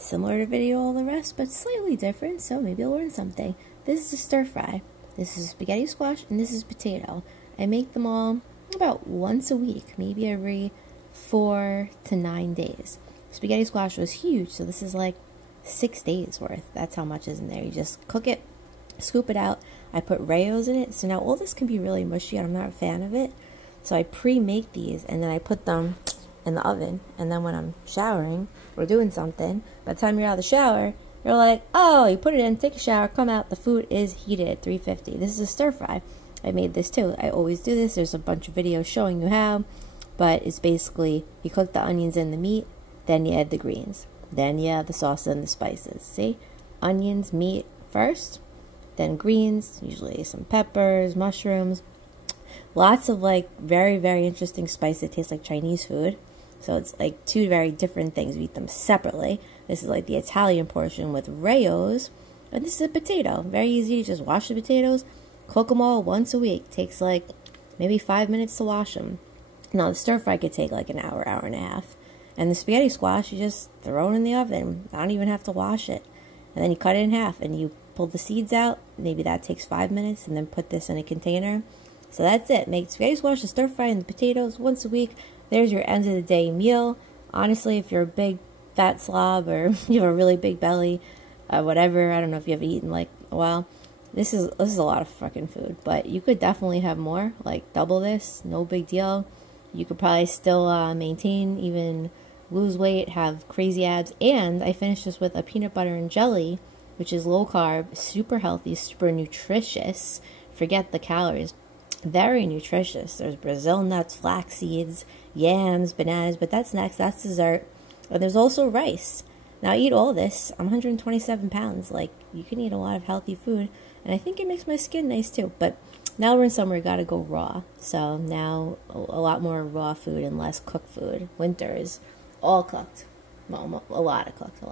Similar to video all the rest, but slightly different, so maybe you'll learn something. This is a stir fry. This is spaghetti squash, and this is potato. I make them all about once a week, maybe every 4 to 9 days. Spaghetti squash was huge, so this is like 6 days worth. That's how much is in there. You just cook it, scoop it out. I put Rayo's in it, so now all this can be really mushy, and I'm not a fan of it. So I pre-make these, and then I put them in the oven, and then when I'm showering or doing something, by the time you're out of the shower, you're like, oh, you put it in, take a shower, come out, the food is heated at 350. This is a stir fry. I made this too. I always do this. There's a bunch of videos showing you how, but it's basically you cook the onions and the meat, then you add the greens, then you add the sauce and the spices. See? Onions, meat first, then greens, usually some peppers, mushrooms, lots of like very, very interesting spice that tastes like Chinese food. So it's like two very different things. We eat them separately. This is like the Italian portion with Rayo's. And this is a potato. Very easy. You just wash the potatoes, cook them all once a week. Takes like maybe 5 minutes to wash them. Now the stir fry could take like an hour, hour and a half. And the spaghetti squash, you just throw it in the oven. I don't even have to wash it. And then you cut it in half and you pull the seeds out. Maybe that takes 5 minutes, and then put this in a container. So that's it. Make spaghetti squash, the stir fry, and the potatoes once a week. There's your end of the day meal. Honestly, if you're a big fat slob or you have a really big belly, whatever, I don't know if you haven't eaten like a while, this is a lot of fucking food. But you could definitely have more, like double this, no big deal. You could probably still maintain, even lose weight, have crazy abs. And I finished this with a peanut butter and jelly, which is low carb, super healthy, super nutritious. Forget the calories. Very nutritious. There's Brazil nuts, flax seeds, yams, bananas, but that's next. That's dessert. And there's also rice. Now I eat all this. I'm 127 pounds. Like, you can eat a lot of healthy food, and I think it makes my skin nice too. But now we're in summer, we gotta go raw. So now a lot more raw food and less cooked food. Winter is all cooked. Well, a lot of cooked.